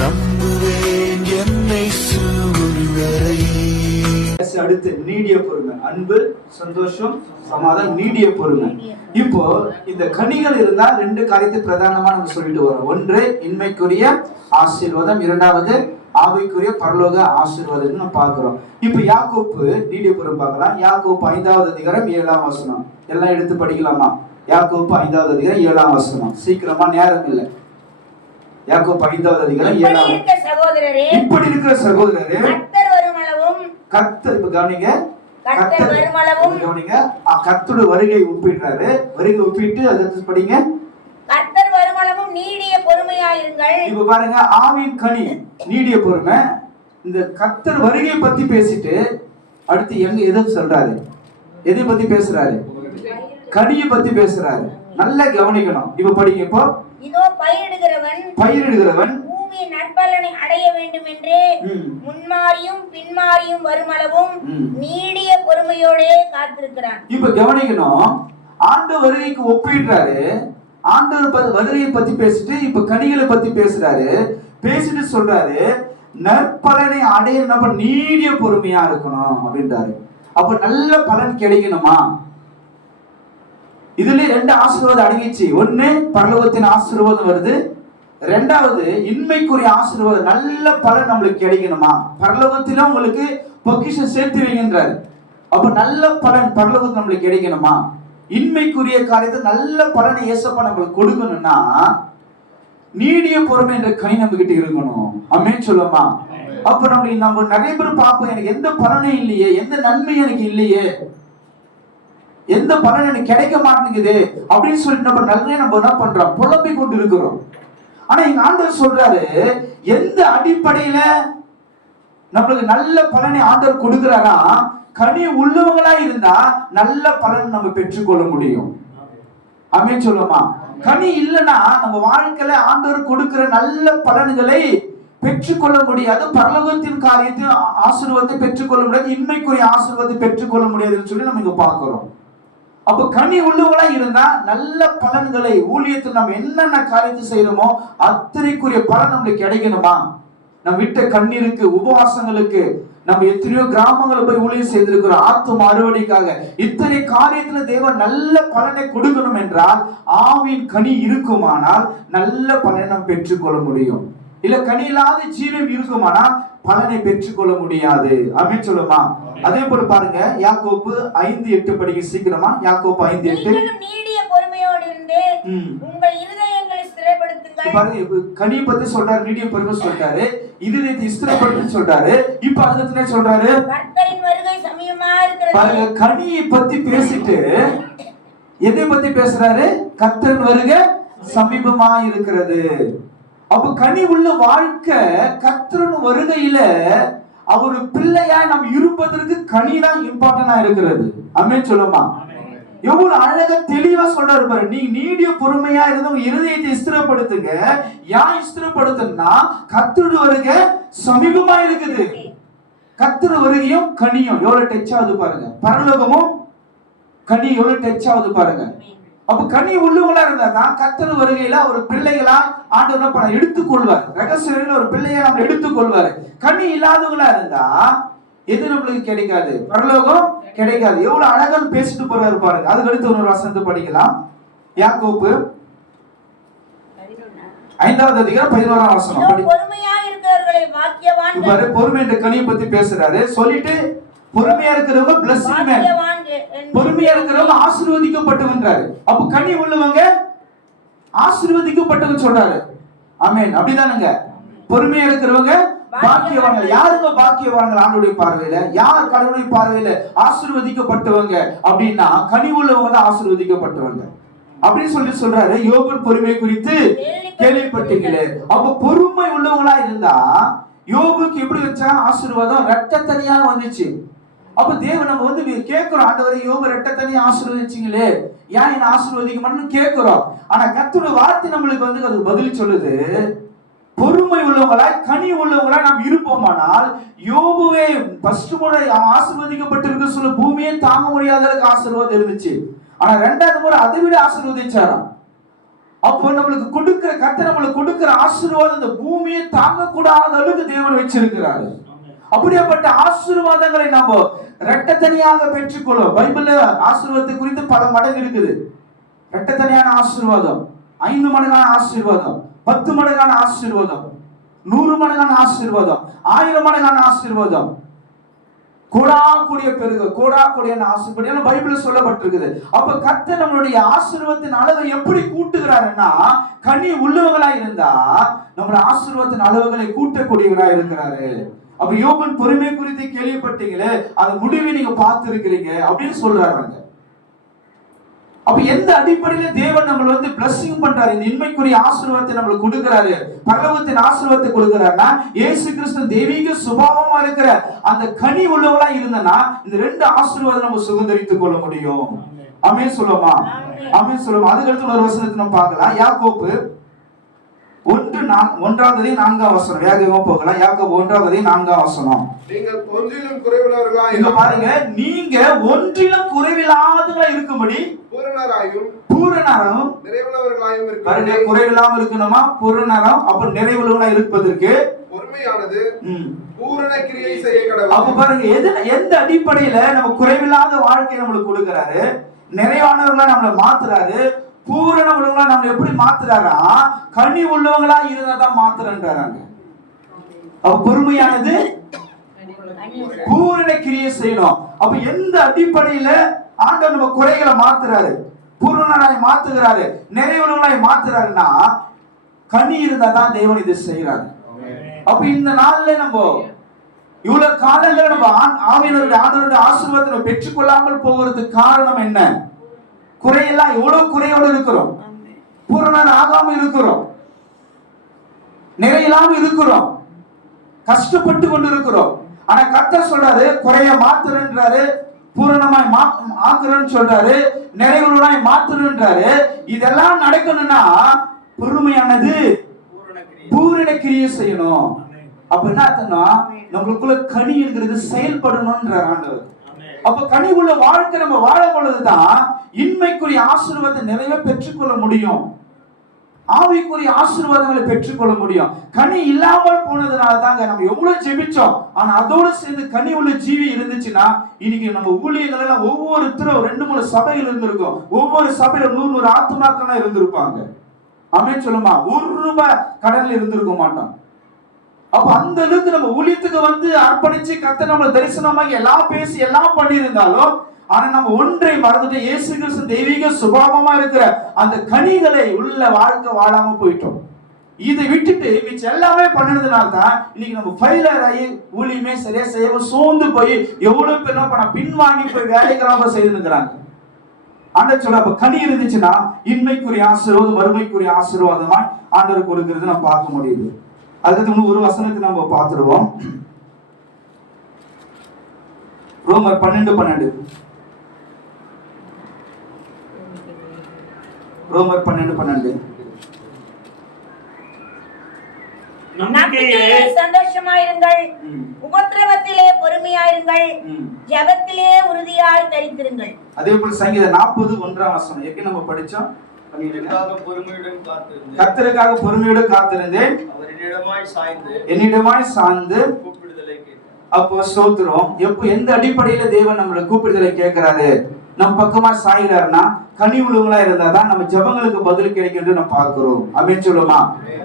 நம்புவேன் என்னை சூழ்வரை. அடுத்து நீடிய பொறுமை, அன்பு, சந்தோஷம், சமாதானம், நீடிய பொறுமை. இப்போ இந்த கனிகள் இருந்தா ரெண்டு காரியத்தை பிரதானமா நம்ம சொல்லிட்டு வரோம். ஒன்று இன்மைக்குரிய ஆசீர்வாதம், இரண்டாவது ஆவிக்குரிய பரலோக ஆசீர்வாதம் நம்ம பார்க்கிறோம். இப்ப யாக்கோப்பு நீடிய பொறுமை பார்க்கலாம். யாக்கோப்பு 5வது அதிகாரம் 7ஆம் வசனம். எல்லாம் எடுத்து படிக்கலாமா? யாக்கோப்பு 5வது அதிகாரம் 7ஆம் வசனம். சீக்கிரமா, நேரம் இல்லை. யாக்கோப்பு 5வது அதிகாரம் 7ஆம். இப்படி இருக்கிற சகோதரரே, கர்த்தர், இப்ப கவனிங்க, கவனிங்க, கர்த்தருடைய வருகை ஒப்பிடுறாரு. வருகை ஒப்பிட்டு அடுத்து படிங்க. கர்த்தர் வருமளவும் நீடிய பொறுமையாயிருங்கள். இப்ப பாருங்க, ஆவின் கனி நீடிய பொறுமை. இந்த கர்த்தர் வருகை பத்தி பேசிட்டு அடுத்து எதை சொல்றாரு? எதை பத்தி பேசுறாரு? கனியை பத்தி பேசுறாரு. நல்லா கவனிக்கணும். இப்ப படிங்க. இப்போ இதோ பயிரிடுகிறவன் பூமியின் நற்பலனை அடைய வேண்டும் என்று முன்மாறியும் பின்மாறியும் வருமளவும் நீடிய பொறுமையோடே காத்திருக்கிறான். இப்ப கவனிக்கணும். ஆண்டவர் வருகைக்கு ஒப்பிடுறாரு. ஆண்டவர் வருகையை பத்தி பேசிட்டு இப்ப கனிகளை பத்தி பேசுறாரு. பேசிட்டு சொல்றாரு, நற்பலனை அடைய நம்ம நீடிய பொறுமையா இருக்கணும் அப்படின்றாரு. அப்ப நல்ல பலன் கிடைக்கணுமா? இதுல ரெண்டு ஆசீர்வாதம் அடங்கிச்சு. ஒண்ணு பரலோகத்தின் ஆசீர்வாதம் வருது, ரெண்டாவது இன்மைக்குரிய ஆசீர்வாதம். நல்ல பலன் நம்மளுக்கு கிடைக்கணுமா? பரலோகத்திலும் உங்களுக்கு பொக்கிஷம் சேர்த்து வைக்கின்றார். அப்ப நல்ல பலன் பரலோகத்தில் நம்மளுக்கு கிடைக்கணுமா? இன்மைக்குரிய காரியத்தை நல்ல பலனை ஏசப்பா நம்மளுக்கு கொடுக்கணும்னா நீடிய பொறுமை என்ற கனி நம்ம கிட்ட இருக்கணும். ஆமென் சொல்லுமா? அப்ப நம்ம நிறைய பேர் பார்ப்போம், எனக்கு எந்த பலனும் இல்லையே, எந்த நன்மை எனக்கு இல்லையே, எந்த பலன் எனக்கு கிடைக்க மாட்டேங்குது அப்படின்னு சொல்லிட்டு நம்ம என்ன பண்றோம்? புலம்பிக் கொண்டு இருக்கிறோம். ஆனா எங்க ஆண்டவர் சொல்றாரு, எந்த அடிப்படையில நம்மளுக்கு நல்ல பலனை ஆண்டவர் கொடுக்கிறாரா? கனி உள்ளவங்களா இருந்தா நல்ல பலன் நம்ம பெற்றுக்கொள்ள முடியும். ஆமென் சொல்லுமா? கனி இல்லைன்னா நம்ம வாழ்க்கையில ஆண்டவர் கொடுக்கிற நல்ல பலன்களை பெற்றுக்கொள்ள முடியாது. பரலோகத்தின் காரியத்தையும் ஆசீர்வாதத்தை பெற்றுக்கொள்ள முடியாது, இன்மைக்குரிய ஆசீர்வாதத்தை பெற்றுக்கொள்ள முடியாதுன்னு சொல்லி நம்ம இங்க பார்க்கிறோம். அப்ப கனி உள்ளவங்களா இருந்தா நல்ல பலன்களை, ஊழியத்தில் நம்ம என்னென்ன காரியத்தை செய்யறோமோ அத்தனைக்குரிய பலன் நம்மளுக்கு கிடைக்கணுமா? நம்ம விட்ட கண்ணீருக்கு, உபவாசங்களுக்கு, நம்ம எத்தனையோ கிராமங்களை போய் ஊழியம் செய்திருக்கிறோம் ஆத்தும அறுவடைக்காக. இத்தனை காரியத்துல தேவன் நல்ல பலனை கொடுக்கணும் என்றால் ஆவின் கனி இருக்குமானால் நல்ல பலனை நம்ம பெற்றுக்கொள்ள முடியும். இல்ல கனி இல்லாத ஜீவன் இருக்குமானா பலனை பெற்றுக்கொள்ள முடியாது. ஆமென் சொல்லுமா? அதே போல பாருங்க, யாக்கோப்பு 5:8 படிக்க சீக்கிரமா. யாக்கோப்பு 5:8. நீடிய பொறுமையோடு இருந்து உங்கள் இருதயங்களை ஸ்திரப்படுத்துங்கள். பாருங்க, கனி பத்தி சொல்றாரு, நீடிய பொறுமை சொல்றாரு, இதயத்தை ஸ்திரப்படுத்து சொல்றாரு. இப்ப அதுக்கு என்ன சொல்றாரு? கர்த்தரின் வருகை சமீபமா இருக்கிறது. பாருங்க, கனியை பத்தி பேசிட்டு எதை பத்தி பேசுறாரு? கர்த்தரின் வருகை சமீபமா இருக்கிறது. அப்ப கனி உள்ள வாழ்க்கை கர்த்தரின் வருகையில அவர் பிள்ளையா நாம் இருப்பதற்கு கனிதான் இம்பார்ட்டன்டா இருக்கிறது. ஆமென் சொல்லுமா? எவ்வளவு அழகா தெளிவா சொல்றாரு பாரு. நீ நீடிய பொறுமையா இருந்து உங்க இருதயத்தை ஸ்திரப்படுத்துங்க. ஏன் ஸ்திரப்படுத்துனா கர்த்தருடைய வருகை சமீபமா இருக்குது. கர்த்தர் வருகையும் கனியும் எவ்வளவு டச் ஆகுது பாருங்க. பரலோகமும் கனி எவ்வளவு டச் ஆகுது பாருங்க. அப்ப கனி உள்ளவங்களா இருந்தா தான் கர்த்தர் வருகையில ஒரு பிள்ளைகளா ஆண்டவர் எடுத்துக்கொள்வார். ரகசியம் ஒரு பிள்ளையா நம்ம எடுத்துக்கொள்வாரு. கனி இல்லாதவங்களா இருந்தா எது நம்மளுக்கு கிடைக்காது? பரலோகம் கிடைக்காது. எவ்வளவு அழகா பேசிட்டு போறாரு பாருங்க. அதுக்கு அடுத்து ஒரு வசனத்தை படிக்கலாம். யாக்கோப்பு 5வது அதிகாரம் 11ஆம் வசனம். பொறுமையா இருக்கிறவர்களை பாக்கியவான்கள். பொறுமை என்ற கனியை பத்தி பேசுறாரு. சொல்லிட்டு பொறுமையா இருக்கிறவங்க பிளஸ்ஸிங் மேன், பொறுமையா இருக்கிறவங்க ஆசீர்வதிக்கப்பட்டவன்றாரு. அப்ப கனி உள்ளவங்க ஆசீர்வதிக்கப்பட்டவங்க சொல்றாரு. ஆமென், அப்படிதானுங்க? பொறுமையா இருக்கிறவங்க பாக்கியவான்கள். யாருங்க பாக்கியவான்கள் ஆண்டவருடைய பார்வையில? யார் கடவுளுடைய பார்வையில ஆசீர்வதிக்கப்பட்டவங்க அப்படின்னா கனி உள்ளவங்க தான் ஆசீர்வதிக்கப்பட்டவங்க அப்படின்னு சொல்லி சொல்றாரு. யோபு பொறுமை குறித்து கேள்விப்பட்டீங்களே. அப்ப பொறுமை உள்ளவங்களா இருந்தா யோபுக்கு எப்படி வச்சா ஆசீர்வாதம் ரெட்ட தனியா வந்துச்சு. அப்ப தேவன் நம்ம கேட்கிறோம், ஆண்டவரே யோபு ரெட்ட தனியா ஆசீர்வதிச்சீங்களே, ஏன் என்ன ஆசீர்வதிக்க மாட்டேன்னு கேட்கிறோம். ஆனா கர்த்தருடைய வார்த்தை நம்மளுக்கு அது பதில் சொல்லுது. பொறுமை உள்ளவங்களாய் கனி உள்ளவங்களாய் நாம் இருப்போமானால் யோபுவே ஃபர்ஸ்ட் முறை ஆசீர்வதிக்கப்பட்டிருக்க சொல்ல பூமியே தாங்க முடியாத அளவுக்கு ஆசீர்வாதம் இருந்துச்சு. ஆனா 2வது முறை அதை விட ஆசீர்வதிச்சாராம். அப்போ நம்மளுக்கு கொடுக்கிற கர்த்தர் நம்மளுக்கு கொடுக்கிற ஆசீர்வாதம் இந்த பூமியை தாங்க கூடாத அளவுக்கு தேவன் வச்சிருக்கிறாரு. அப்படிப்பட்ட ஆசீர்வாதங்களை நாம இரட்டத்தனியாக பெற்றுக்கொள்ளும். பைபிள்ல ஆசீர்வாதத்தை குறித்து பல மடங்கு இருக்குது. இரட்டத்தனியான ஆசீர்வாதம், 5 மடங்கான ஆசீர்வாதம், 10 மடங்கான ஆசீர்வாதம், 100 மடங்கான ஆசீர்வாதம், 1000 மடங்கான ஆசீர்வாதம், கோடாக்கூடிய பெருக கோடாக்கூடிய ஆசீர்வாதம் பைபிள்ல சொல்லப்பட்டிருக்குது. அப்ப கர்த்தர் நம்மளுடைய ஆசீர்வாதத்தின் அளவை எப்படி கூட்டுகிறாருன்னா, கனி உள்ளவங்களா இருந்தா நம்மளுடைய ஆசீர்வாதத்தின் அளவுகளை கூட்டக்கூடியவரா இருக்கிறாரு. அப்ப யோபன் பொறுமை குறித்து கேள்விப்பட்டீங்களே, அது முடிவை நீங்க பார்த்து இருக்கிறீங்க அப்படின்னு சொல்றாங்க. அப்ப எந்த அடிப்படையில தேவன் நம்மள பிளஸிங் பண்றாரு, இந்த இன்மைக்குரிய ஆசீர்வாதத்தை நம்மளுக்கு கொடுக்கிறாரு, பரலோகத்தின் ஆசீர்வாதத்தை கொடுக்கிறாருன்னா, இயேசு கிறிஸ்து தெய்வீக சுபாவமா இருக்கிற அந்த கனி உள்ளவங்களா இருந்தனா இந்த 2 ஆசீர்வாதம் நம்ம சுதந்தரித்துக் கொள்ள முடியும். ஆமென் சொல்லுமா? ஆமென் சொல்லுமா? அதுக்கு அடுத்து ஒரு வசனத்தை நம்ம பார்க்கலாம். யாக்கோபு 1:4 வேகமா போகலாம். யாக்கோபு 1:4 நீங்கள் ஒன்றிலும் குறைவில்லாதவர்களாய் இங்க பாருங்க, நீங்க ஒன்றிலும் குறைவில்லாதவர்களா இருக்கும்படி பூரணரும் நிறைவுள்ளவர்களாயும் இருக்க. பாருங்க, குறைவில்லாம இருக்கணுமா, பூரணரும். அப்ப நிறைவுள்ளவர்களா இருப்பதற்கு பொறுமையானது பூரண கிரியை செய்ய கடவுள். அப்ப பாருங்க, எந்த அடிப்படையில நம்ம குறைவில்லாத வாழ்க்கையை நம்மளுக்கு கொடுக்கிறாரு, நிறைவானவர்களா நம்மளை மாத்துறாரு, பூரண உள்ளவங்களா நம்ம எப்படி மாத்துறாரா, கனி உள்ளவங்களா இருந்தாதான் மாத்துறன்றாங்க. அப்ப பொறுமையானது பூரண கிரியை செய்யணும். அப்ப எந்த அடிப்படையில ஆண்டவர் நம்ம குறைகளை மாத்துறாரு, பூரணனாய் மாத்துகிறாரு, நிறைவுள்ளவங்களாய் மாத்துறாருன்னா கனி இருந்தாதான் தேவன் இது செய்யறாரு. அப்ப இந்த நாள்ல நம்ம இவ்வளவு காலங்கள் நம்ம ஆண்டவருடைய ஆசீர்வாதத்தை பெற்றுக்கொள்ளாமல் போகிறதுக்கு காரணம் என்ன? குறையெல்லாம் எவ்வளவு குறையோடு இருக்கிறோம், பூரணன் ஆகாம இருக்கிறோம், நிறையில்லாம இருக்கிறோம், கஷ்டப்பட்டு கொண்டு இருக்கிறோம். ஆனா கர்த்தர் சொல்றாரு, குறைய மாத்துறன்றாரு, பூரணமாய் ஆக்குறன்னு சொல்றாரு, நிறைவுள்ளவனாய் மாத்துறன்றாரு. இதெல்லாம் நடக்கணும்னா பொறுமையானது பூரண கிரியை செய்யணும். அப்ப என்ன அர்த்தம்னா, நம்மளுக்குள்ள கனி இருக்கிறது செயல்படணும்ன்ற ஆண்டவர். அப்ப கனி உள்ள வாழ்க்கை நம்ம வாழும் பொழுதுதான் இன்மைக்குரிய ஆசீர்வாதத்தை நிறைவே பெற்றுக்கொள்ள முடியும், ஆவிக்குரிய ஆசீர்வாதங்களை பெற்றுக்கொள்ள முடியும். கனி இல்லாமல் போனதுனால தாங்க நம்ம எவ்வளவு ஜெபிச்சோம், ஆனா அதோடு சேர்ந்து கனி உள்ள ஜீவி இருந்துச்சுன்னா இன்னைக்கு நம்ம ஊழியர்கள் எல்லாம் ஒவ்வொருத்தரும் 2-3 சபைகள் இருந்திருக்கும், ஒவ்வொரு சபையில 100 ஆத்துமாக்கள் இருந்திருப்பாங்க. ஆமென் சொல்லுமா? 1 ரூபாய் கடன்ல இருந்திருக்க மாட்டோம். அப்ப அந்த அளவுக்கு நம்ம ஊழியத்துக்கு அர்ப்பணிச்சு கர்த்தர் நம்மள தரிசனமாக எல்லாம் பேசி எல்லாம் பண்ணி இருந்தாலும், ஆனா நம்ம ஒன்றை மறந்துட்டு இயேசு கிறிஸ்து தெய்வீக சுபாவமா இருக்கிற அந்த கனிகளை உள்ள வாழ்க்கை வாழாம போயிட்டோம். இதை விட்டுட்டு மிச்சம் எல்லாமே பண்ணதுனால தான் இன்னைக்கு நம்ம ஃபெயிலியர் ஆகி ஊழியமே சரியா செய்யாம சோர்ந்து போய் எவ்வளவு பேர் என்ன பண்ண பின்வாங்கி போய் வேலைக்காக செய்துக்கிறாங்க. ஆண்டவர் சொல்ற, அப்ப கனி இருந்துச்சுன்னா இன்மைக்குரிய ஆசீர்வாதம் மறுமைக்குரிய ஆசீர்வாதமா ஆண்டவர் கொடுக்கிறது நம்ம பார்க்க முடியுது. அதுக்கு ஒரு வசனத்தை நம்ம பார்த்துருவோம். ரோமர் 12:12 ரோமர் 12:12 நம்பிக்கையிலே சந்தோஷமாயிருங்கள், உபத்திரவத்திலே பொறுமையாயிருங்கள், ஜெபத்திலே உறுதியாய் தரித்திருங்கள். அதே போல சங்கீதம் 40:1 எப்படி நம்ம படிச்சோம்? கர்த்தருக்காக பொறுமையோடு காத்திருந்தேன், என்னிடமாய் சாய்ந்து அப்போ ஸ்தோத்திரம். எப்போ எந்த அடிப்படையில தேவன் நம்மளோட கூப்பிடுதலை கேட்கிறாரு, நம்ம பக்கமா சாய்கிறாருன்னா கனி உள்ளவங்களா இருந்தாதான் நம்ம ஜெபங்களுக்கு பதில் கிடைக்கும் என்று நம்ம பார்க்கிறோம். அப்படின்னு சொல்லுமா?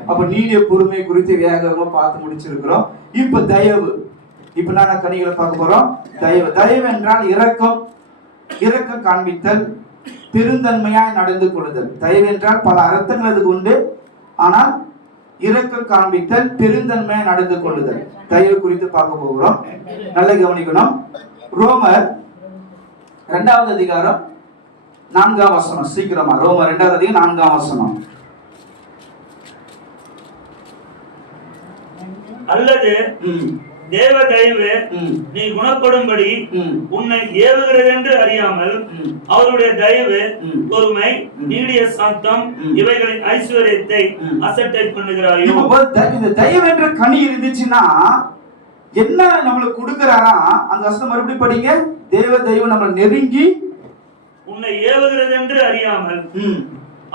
அப்ப நீடிய பொறுமை குறித்து வேகமா பார்த்து முடிச்சிருக்கிறோம். இப்ப தயவு, இப்ப நான் கனிகளை பார்க்க போறோம். தயவு, தயவு என்றால் இரக்கம், இரக்கம் காண்பித்தல், பெருந்தன்மையாய் நடந்து கொள்ளுதல். தயவு என்றால் பல அர்த்தங்கள் அதுக்கு உண்டு, ஆனால் இரக்கம் காண்பித்தல், பெருந்தன்மையாய் நடந்து கொள்ளுதல், தயவு குறித்து பார்க்க போகிறோம். நல்ல கவனிக்கணும். ரோமர் 2வது அதிகாரம் 4ஆம் வசனம். சீக்கிரமா ரோமர் 2வது அதிகாரம் 4ஆம் வசனம். அல்லது தேவ தயவு நீ குணப்படும்படி உன்னை ஏவுகிறது என்று அறியாமல் அவருடைய தயவு பொறுமை நீடிய சாந்தம் இவைகளின் ஐஸ்வர்யத்தை அசட்டை பண்ணுகிறாயோ. இந்த தயவு என்ற கனி இருந்துச்சுன்னா என்ன நம்மளுக்கு கொடுக்கிறாரா? அந்த வசனம் மறுபடியும் படிங்க. தேவ தயவு நம்மளை நெருங்கி உன்னை ஏவுகிறது என்று அறியாமல்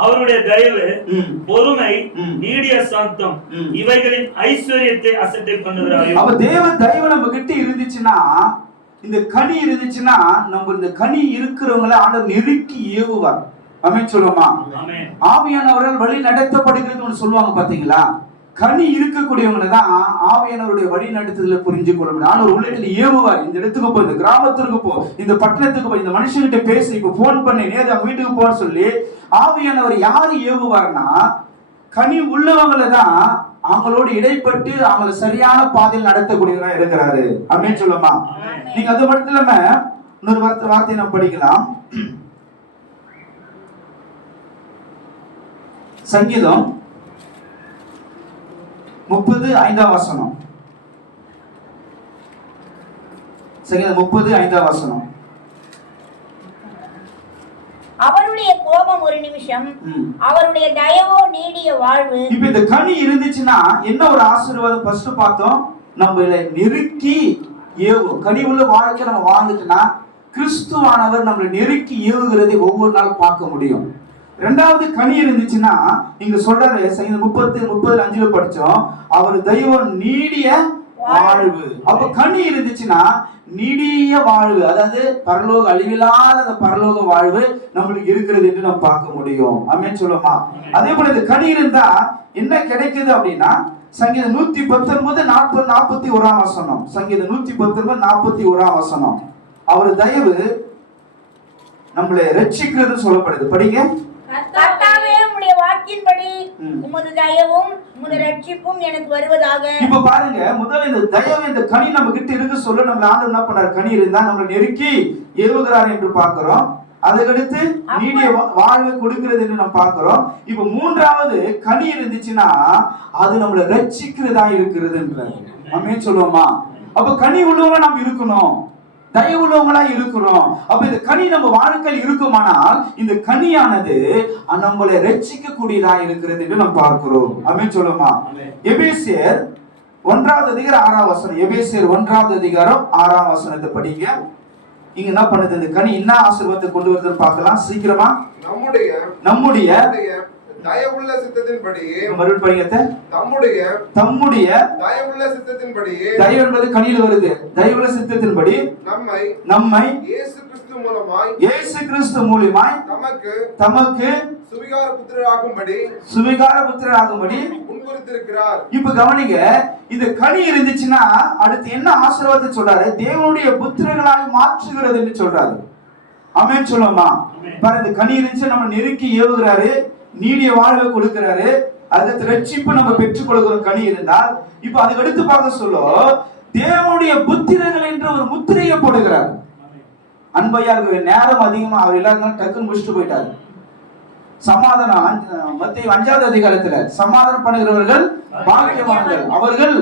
அவருடைய தயவு, ம். பொறுமை, ம். நீடிய சாந்தம் ம். இவைகளின் ஐஸ்வர்யத்தை அசட்டை பண்ணுகிறாய். அப்ப தேவ தயவு நம்ம கிட்ட இருந்துச்சுன்னா, இந்த கனி இருந்துச்சுன்னா, நம்ம இந்த கனி இருக்கிறவங்களை ஆண்டவர் நெருக்கி ஏவுவார். ஆமென் சொல்லுமா? ஆமென். ஆவியானவர்கள் வழி நடத்தப்படுகிறது சொல்லுவாங்க பாத்தீங்களா? கனி இருக்கக்கூடியவங்களை தான் ஆவியானவருடைய வழி நடத்துதல புரிஞ்சு கொள்ள முடியும். ஆனா ஒரு உள்ளத்தில் ஏவுவார். இந்த இடத்துக்கு போ, இந்த கிராமத்திற்கு போ, இந்த பட்டணத்துக்கு போ, இந்த மனுஷங்கிட்ட பேசி, இப்ப போன் பண்ணி நேரா வீட்டுக்கு போன்னு சொல்லி ஆவியானவர் யாரு ஏவுவார்னா, கனி உள்ளவங்களை தான் அவங்களோடு இடைப்பட்டு அவங்களை சரியான பாதையில் நடத்தக்கூடியவரா இருக்கிறாரு. ஆமென் சொல்லுமா? நீங்க அது மட்டும் இல்லாம இன்னொரு வார்த்தை நம்ம படிக்கலாம். சங்கீதம் 30:5 சங்கீதம் 30:5 அவருடைய கோபம் ஒரு நிமிஷம், அவருடைய தயவோ நீடிய வாழ்வு. இப்ப இந்த கனி இருந்துச்சுன்னா என்ன ஒரு ஆசீர்வாதம்? ஃபர்ஸ்ட் பார்த்தோம், நம்மள நெருக்கி ஏவும். கனி உள்ள வாழ்க்கை நம்ம வாழ்ந்துட்டோம்னா கிறிஸ்துவானவர் நம்மளை நெருக்கி ஏவுகிறதை ஒவ்வொரு நாள் பார்க்க முடியும். ரெண்டாவது கனி இருந்துச்சுன்னா இங்க சொல்றாரு, சங்கீதம் 30:5 படிச்சோம், அவர் தெய்வம் நீடிய வாழ்வு. அப்ப கனி இருந்துச்சுன்னா நீடிய வாழ்வு, அதாவது பரலோக அழிவில்லாத அந்த பரலோக வாழ்வு நம்மளுக்கு இருக்கிறது என்று நம்ம பார்க்க முடியும். ஆமென் சொல்லுமா? அதே போல இந்த கனி இருந்தா என்ன கிடைக்குது அப்படின்னா, சங்கீதம் 119:41 சங்கீதம் 119:41 அவர் தயவு நம்மளை ரட்சிக்கிறது சொல்லப்படுது. படிங்க. கர்த்தாவே, உம்முடைய வாக்கின்படி உமது தயவும் உமது ரட்சிப்பும் எனக்கு வருவதாக. இப்ப பாருங்க, முதல்ல இந்த தயவு, இந்த கனி நம்ம கிட்ட இருக்கு சொல்ல நம்ம ஆண்டவர் என்ன பண்றாரு? கனி இருந்தா நம்மளை நெருக்கி ஏவுகிறார் என்று பார்க்கிறோம். அதுக்கடுத்து நீடிய வாழ்வை கொடுக்கிறது என்று நம்ம பார்க்கிறோம். இப்ப மூன்றாவது கனி இருந்துச்சுன்னா அது நம்மளை ரட்சிக்கிறதா இருக்கிறதுன்றாரு. ஆமென் சொல்லுவோமா? அப்ப கனி உள்ளவங்க நம்ம இருக்கணும், தயவு உள்ளவங்களா இருக்கிறோம். அப்ப இந்த கனி நம்ம வாழ்க்கையில் இருக்குமானால் இந்த கனியானது நம்மளை ரட்சிக்க கூடியதா இருக்கிறது என்று நாம் பார்க்கிறோம். ஆமென் சொல்லுமா? எபேசியர் 1:6 எபேசியர் 1:6 படிங்க. இங்க என்ன பண்ணுது? இந்த கனி என்ன ஆசீர்வாதத்தை கொண்டு வருதுன்னு பார்க்கலாம் சீக்கிரமா. நம்முடைய தயவுள்ள சித்தத்தின்படி, மறுபடியும் படிங்க. தம்முடைய தயவுள்ள சித்தத்தின்படி, தயவு என்பது கனியில் வருது. தயவுள்ள சித்தத்தின்படி நம்மை இயேசு கிறிஸ்து மூலமாய் தமக்கு சுவிகார புத்திரராகும்படி முன்குறித்திருக்கிறார். இப்ப கவனிங்க, இந்த கனி இருந்துச்சுன்னா அடுத்து என்ன ஆசீர்வாதத்தை சொல்றாரு? தேவனுடைய புத்திரர்களாய் மாற்றுகிறது என்று சொல்றாரு. ஆமென் சொல்லுமா? பாருங்க, இந்த கனி இருந்துச்சு நம்ம நெருக்கி ஏவுகிறாரு, நீடிய வாழ்வை கொடுக்கிறாரு, அதுக்கு ரட்சிப்பு நம்ம பெற்றுக் கொள்கிறோம். கனி இருந்தால் இப்ப அதுக்கு அடுத்து பார்க்க சொல்ல தேவனுடைய புத்திரர்கள் என்ற ஒரு முத்திரையை போடுகிறார். அன்பையா இருக்கிற நேரம் அதிகமா அவர் எல்லாரும் டக்குன்னு முடிச்சுட்டு போயிட்டாரு. சமாதானம் மத்திய 5:அதிகாரத்துல சமாதானம் பண்ணுகிறவர்கள் பாக்கியவான்கள், அவர்கள்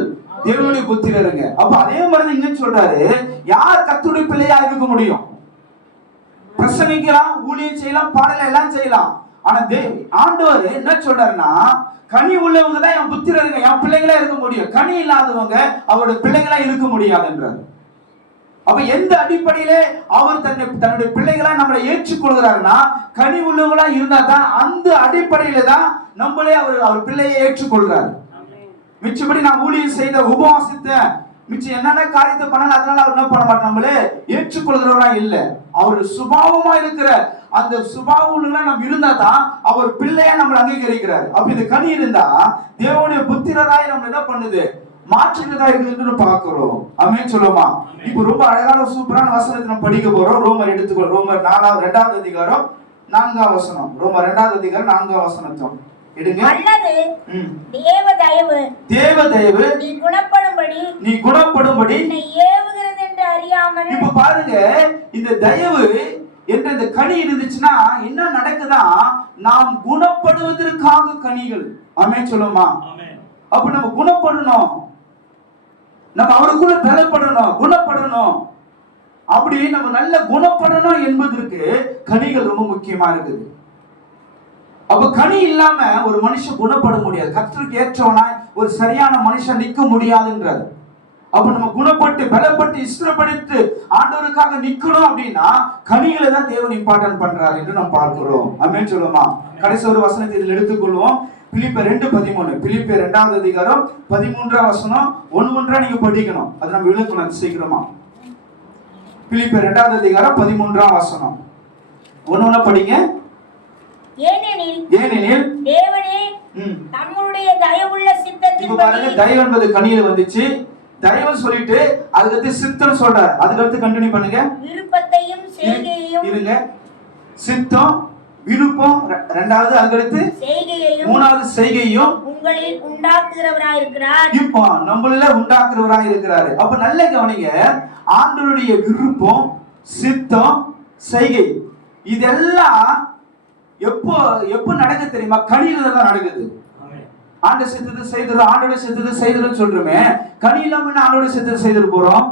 தேவனுடைய புத்திரருங்க. அப்ப அதே மாதிரி இங்க சொல்றாரு, யார் கர்த்தருடைய பிள்ளையா இருக்க முடியும்? பிரசங்கிக்கலாம், ஊழியம் செய்யலாம், பாடலாம், எல்லாம் செய்யலாம். ஆனா ஆண்டவர் என்ன சொல்றாருன்னா, கனி உள்ளவங்க தான் என் புத்திரருங்க, என் பிள்ளைகளா இருக்க முடியும். கனி இல்லாதவங்க அவருடைய பிள்ளைகளா இருக்க முடியாதுன்றாரு. அப்ப எந்த அடிப்படையில அவர் தன்னுடைய பிள்ளைகளா நம்மளை ஏற்றுக்கொள்கிறாருன்னா, கனி உள்ளவங்களா இருந்தா தான் அந்த அடிப்படையில தான் நம்மளே அவர் பிள்ளையை ஏற்றுக்கொள்றாரு. மிச்சபடி நான் ஊழியம் செய்த, உபவாசித்த, மிச்சம் என்னென்ன காரியத்தை பண்ணல, அதனால அவர் என்ன பண்ண மாட்டோம், நம்மளே ஏற்றுக்கொள்கிறவரா இல்ல. அவர் சுபாவமா இருக்கிற அந்த சுபாவம் நம்ம இருந்தா தான் அவர் பிள்ளையா நம்மளை அங்கீகரிக்கிறார். அப்ப இந்த கனி இருந்தா தேவனுடைய புத்திரராய் நம்ம என்ன பண்ணுது, மாற்றுகிறதா இருக்குதுன்னு பார்க்கிறோம். ஆமென் சொல்லுமா? இப்ப ரொம்ப அழகான சூப்பரான வசனத்தை நம்ம படிக்க போறோம். ரோமர் எடுத்துக்கோ. ரோமர் 2:4 ரோமர் 2:4 எடுங்க. அல்லது தேவ தயவு நீ குணப்படும்படி என்னை ஏவுகிறது என்று அறியாமல். இப்ப பாருங்க, இந்த தயவு என்ற இந்த கனி இருந்துச்சுன்னா என்ன நடக்குதா, நாம் குணப்படுவதற்காக கனிகள். ஆமென் சொல்லுமா? அப்ப நம்ம குணப்படணும், நம்ம அவருக்குள்ள பலப்படணும், குணப்படணும். அப்படி நம்ம நல்ல குணப்படணும் என்பதற்கு கனிகள் ரொம்ப முக்கியமா இருக்குது. அப்ப கனி இல்லாம ஒரு மனுஷன் குணப்பட முடியாது. கர்த்தருக்கு ஏற்றவனாய் ஒரு சரியான மனுஷன் நிற்க முடியாதுன்றார். அப்ப நம்ம குணப்பட்டு பலப்பட்டு இஷ்டப்படுத்து ஆண்டவருக்காக நிக்கணும் அப்படின்னா கனிகளை தான் தேவன் இம்பார்ட்டன்ட் பண்றாரு என்று நாம் பார்க்கிறோம். ஆமென் சொல்லுமா. கடைசி ஒரு வசனத்தை இதில் எடுத்துக்கொள்வோம். பிலிப்பியர் 2:13. பிலிப்பியர் 2வது அதிகாரம் 13ஆம் வசனம். ஒன்றா நீங்க படிக்கணும், அது நம்ம விளக்கணும் சீக்கிரமா. பிலிப்பியர் 2வது அதிகாரம் 13ஆம் வசனம். ஒண்ணா படிங்க. ஏனெனில் தேவனே தம்முடைய தயவுள்ள சித்தத்தின்படி, பாருங்க, தயவு என்பது கனியில வந்துச்சு. தயவு சொல்லிட்டு அதுக்கு சித்தம் சொல்றாரு. அதுக்கு அடுத்து கண்டினியூ பண்ணுங்க. விருப்பத்தையும் செய்கையையும் இருங்க. சித்தம், விருப்பம் ரெண்டாவது, அதுக்கு செய்கையையும் மூணாவது செய்கையும் உங்களில் உண்டாக்குகிறவராய் இருக்கிறார். இப்போ நம்மள உண்டாக்குறவராய் இருக்கிறாரு. அப்ப நல்ல கவனிங்க, ஆண்டவருடைய விருப்பம், சித்தம், செய்கை இதெல்லாம் எப்போ நடக்க தெரியுமா? கனியில தான் நடக்குது. ஆண்ட சித்தத்தை செய்துரும், ஆண்டோட சித்தத்தை செய்துரும் சொல்றோமே, கனி இல்லாம ஆண்டோட சித்தத்தை செய்துட்டு போறோம்.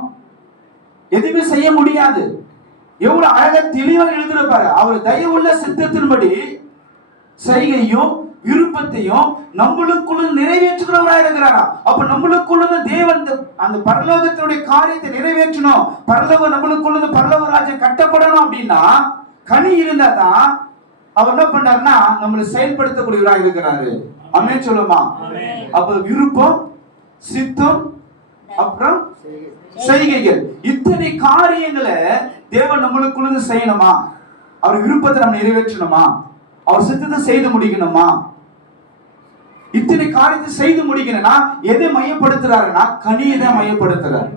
எதுவுமே செய்ய முடியாது. எவ்வளவு அழகா தெளிவா எழுதிருப்பாரு. அவர் தயவுள்ள சித்தத்தின்படி செய்கையும் விருப்பத்தையும் நம்மளுக்குள்ள நிறைவேற்றுகிறவராக இருக்கிறாரா? அப்ப நம்மளுக்குள்ள தேவன் அந்த பரலோகத்தினுடைய காரியத்தை நிறைவேற்றணும். பரலோகம் நம்மளுக்குள்ள பரலோக ராஜ்யம் கட்டப்படணும் அப்படின்னா கனி இருந்தாதான் அவர் என்ன பண்ணாருன்னா நம்மளை செயல்படுத்தக்கூடியவராக இருக்கிறாரு. ஆமென் சொல்லுமா. அப்ப விருப்பம், சித்தம், அப்புறம் செய்கைகள், இத்தனை காரியங்களை தேவன் நம்மளுக்குள்ள செய்யணுமா? அவர் விருப்பத்தை நம்ம நிறைவேற்றணுமா? அவர் சித்தத்தை செய்து முடிக்கணுமா? இத்தனை காரியத்தை செய்து முடிக்கணும்னா எதை மையப்படுத்துறாருன்னா கனியை தான் மையப்படுத்துறாரு.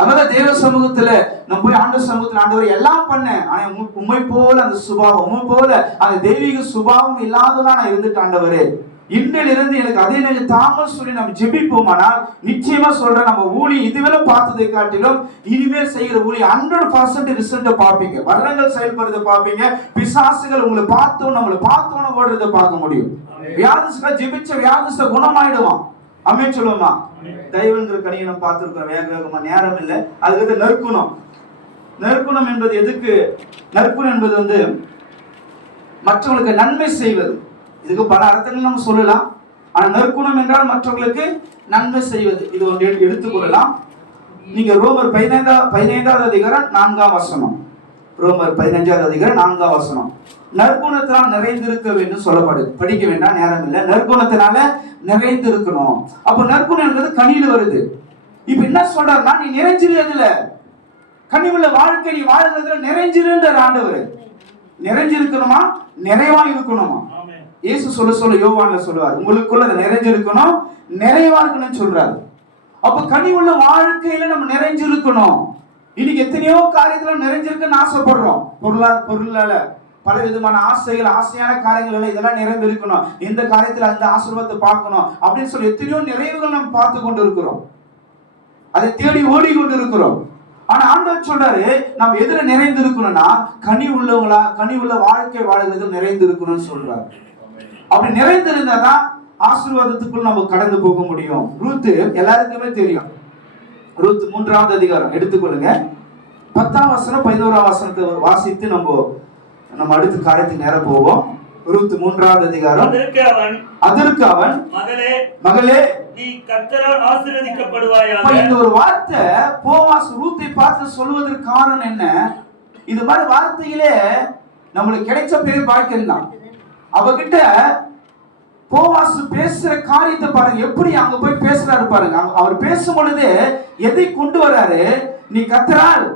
அதனால தேவ சமூகத்துல நம்ம போய் ஆண்டவர் சமூகத்துல ஆண்டவர் எல்லாம் பண்ணேன், ஆனா உண்மை போல அந்த சுபாவம், உண்மை போல அந்த தெய்வீக சுபாவம் இல்லாததான் நான் இருந்துட்டு ஆண்டவரே, இன்றிலிருந்து எனக்கு அதே நேரம் தாமல் சொல்லி நம்ம ஜெபிப்போமானால் நிச்சயமா சொல்றேன், நம்ம ஊழி இதுவரை பார்த்ததை காட்டிலும் இனிமேல் செய்கிற ஊழி 100% ரிசல்ட்டை பார்ப்பீங்க. வர்றங்கள் செயல்படுறதை பார்ப்பீங்க. பிசாசுகள் உங்களை நம்மளை பார்த்தோன்னு ஓடுறதை பார்க்க முடியும். வியாதிஸ்ல ஜெபிச்ச வியாதிஸ்ல குணமாயிடுவான். ஆமென் சொல்லுமா. தெய்வங்கிற கனியை நம்ம பார்த்திருக்கிறோம். வேகமா நேரம் இல்லை. அதுக்கு நற்குணம். நற்குணம் என்பது எதுக்கு? நற்குணம் என்பது மற்றவங்களுக்கு நன்மை செய்வது. இதுக்கு பல அர்த்தங்கள் நம்ம சொல்லலாம். ஆனா நற்குணம் என்றால் மற்றவர்களுக்கு நன்மை செய்வது. இது ஒன்று எடுத்துக்கொள்ளலாம். நீங்க ரோமர் 15வது அதிகாரம் 4ஆம் வசனம். ரோமர் 15வது அதிகாரம் 4ஆம் வசனம். நற்குணத்தினால் நிறைந்திருக்க வேண்டும் சொல்லப்படுது. படிக்க வேண்டாம், நேரம் இல்லை. நற்குணத்தினால நிறைந்திருக்கணும். அப்ப நற்குணம் என்பது கனியில வருது. இப்ப என்ன சொல்றாருன்னா நீ நிறைஞ்சிரு. அதுல கனிவுள்ள வாழ்க்கை நீ வாழ்றதுல நிறைஞ்சிருன்ற ஆண்டவர். நிறைஞ்சிருக்கணுமா? நிறைவா இருக்கணுமா? இயேசு சொல்ல யோவான்ல சொல்லுவார், உங்களுக்குள்ள அதை நிறைஞ்சிருக்கணும், நிறைவா இருக்கணும்னு சொல்றாரு. அப்ப கனிவுள்ள வாழ்க்கையில நம்ம நிறைஞ்சிருக்கணும். இன்னைக்கு எத்தனையோ காரியத்துல நிறைஞ்சிருக்குன்னு ஆசைப்படுறோம். பொருளால பல விதமான ஆசைகள், ஆசையான காரியங்கள் இதெல்லாம் நிறைவு இருக்கணும், இந்த காரியத்துல அந்த ஆசீர்வாதத்தை பார்க்கணும் அப்படின்னு சொல்லி எத்தனையோ நிறைவுகள் நம்ம பார்த்து கொண்டு இருக்கிறோம். அதை தேடி ஓடி கொண்டு இருக்கிறோம். ஆனா ஆண்டவர் சொல்றாரு நம்ம எதுல நிறைந்து இருக்கணும்னா கனி உள்ள வாழ்க்கை வாழ்கிறது நிறைந்து இருக்கணும்னு சொல்றாரு. அப்படி நிறைந்து இருந்தாதான் ஆசீர்வாதத்துக்குள் நம்ம கடந்து போக முடியும். ரூத் எல்லாருக்குமே தெரியும். ரூத் 3வது அதிகாரம் எடுத்துக்கொள்ளுங்க. 10ஆம் வசனம் 11ஆம் வசனத்தை வாசித்து நம்ம அடுத்த காரியத்துக்கு நேரம் போவோம். ரூத் 3வது அதிகாரம். அதற்கு அவன் மகளே நீ கர்த்தரால் ஆசீர்வதிக்கப்படுவாயாக. இந்த ஒரு வார்த்தை போவாஸ் ரூத்தை பார்த்து சொல்வதற்கு காரணம் என்ன? இது மாதிரி வார்த்தையிலே நம்மளுக்கு கிடைச்ச பெரிய பாக்கியம் தான். அவகிட்ட போவாஸ் பேசுற காரியத்தை பாருங்க, எப்படி அங்க போய் பேசுறாரு பாருங்க. அவர் பேசும் பொழுது எதை கொண்டு வராரு? நீ கர்த்தரால்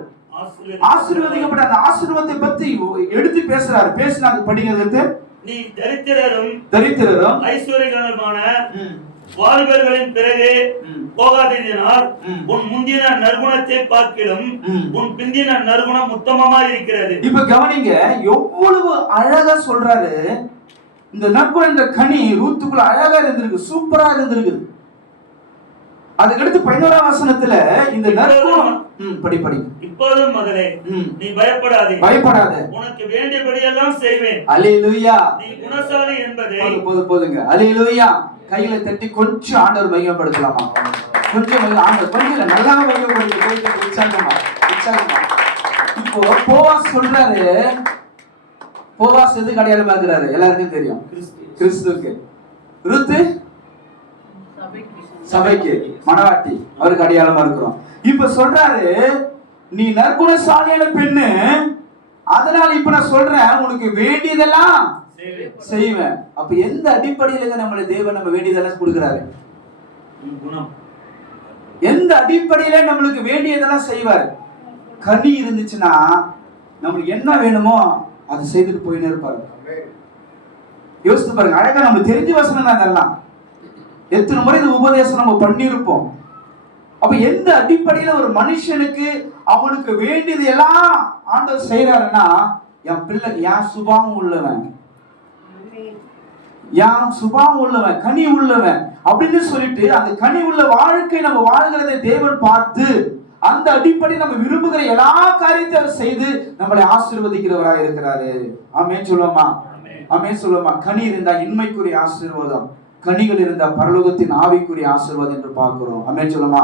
ஆசீர்வதிக்கப்பட்ட அந்த ஆசீர்வாதத்தை பத்தி எடுத்து பேசுறாரு. பேசினாங்க, படிக்கிறது. நீ தரித்திரரும் ஐஸ்வர்யமான வாலிபர்களின் பிறகு போகாததினால் உன் முந்தின நற்குணத்தை பார்க்கிலும் உன் பிந்தின நற்குணம் உத்தமமா இருக்கிறது. இப்ப கவனிங்க, எவ்வளவு அழகா சொல்றாரு. இந்த நற்குணம் என்ற கனி ரூத்துக்குள்ள அழகா இருந்திருக்கு, சூப்பரா இருந்திருக்கு. அதுக்கடுத்து 11ஆம் வசனத்துல இந்த நற்குணம் படி இப்போதும் மகளே நீ பயப்படாதே, உனக்கு வேண்டியபடி எல்லாம் செய்வேன். அல்லேலூயா. நீ குணசாலி என்பதை போதுங்க. அல்லேலூயா. கையில தட்டி கொஞ்சம் ஆண்டவர் மையப்படுத்தலாமா? கொஞ்சம் ஆண்டவர் கொஞ்சம் நல்லா மையப்படுத்தி உற்சாகமா. இப்போ போவாஸ் சொல்றாரு. போவாஸ் எதுக்கு அடையாளமா இருக்கிறாரு? எல்லாருக்கும் தெரியும், கிறிஸ்துவுக்கு. ரூத் சபைக்கு மணவாட்டி அவருக்கு அடையாளமா இருக்கிறோம். இப்ப சொல்றாரு, நீ நற்குணசாலியான பெண்ணு, அதனால இப்ப நான் சொல்றேன் உனக்கு வேண்டியதெல்லாம் செய்வேன். அப்ப எந்த அடிப்படையில நம்மள தேவன் நம்ம வேண்டியதெல்லாம் கொடுக்கிறாரு? எந்த அடிப்படையில நம்மளுக்கு வேண்டியதெல்லாம் செய்வார்? கனி இருந்துச்சுன்னா நம்மளுக்கு என்ன வேணுமோ அதை செய்துட்டு போயினே இருப்பாரு. யோசித்து பாருங்க, அழகா நம்ம தெரிஞ்ச வசனம் தான் இதெல்லாம். எத்தனை முறை இந்த உபதேசம் நம்ம பண்ணியிருப்போம். அப்ப எந்த அடிப்படையில ஒரு மனுஷனுக்கு அவனுக்கு வேண்டியது எல்லாம் ஆண்டவர் செய்யறாருன்னா, என் பிள்ளைக்கு யான் சுபாவம் உள்ளவன், யான் சுபாவம் உள்ளவன், கனி உள்ளவன் அப்படின்னு சொல்லிட்டு அந்த கனி உள்ள வாழ்க்கை நம்ம வாழ்கிறதை தேவன் பார்த்து அந்த அடிப்படையில் நம்ம விரும்புகிற எல்லா காரியத்தை அவர் செய்து நம்மளை ஆசீர்வதிக்கிறவராக இருக்கிறாரு. ஆமென் சொல்லுவோமா? ஆமென் சொல்லுவோமா? கனி இருந்தா இன்மைக்குரிய ஆசீர்வாதம், கனிகள் இருந்தா பரலோகத்தின் ஆவிக்குரிய ஆசீர்வாதம் என்று பார்க்கிறோம். ஆமென் சொல்லுவோமா?